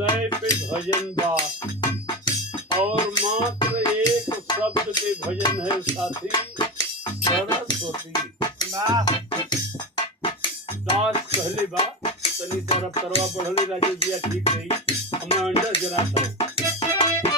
भजन बा और मात्र एक शब्द के भजन है साथी सरस्वती। दास कहले बा तनी तरफ करवा बढ़ले राजू जी ठीक नहीं हमें अंडा जरा था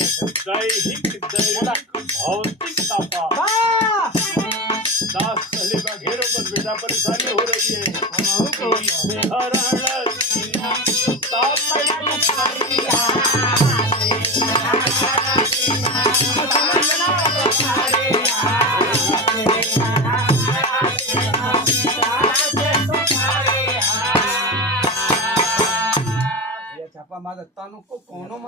दैहिक भौतिक तापा दास पहले का घेरों पर बेटा परेशानी हो रही है छापा मार को कोनो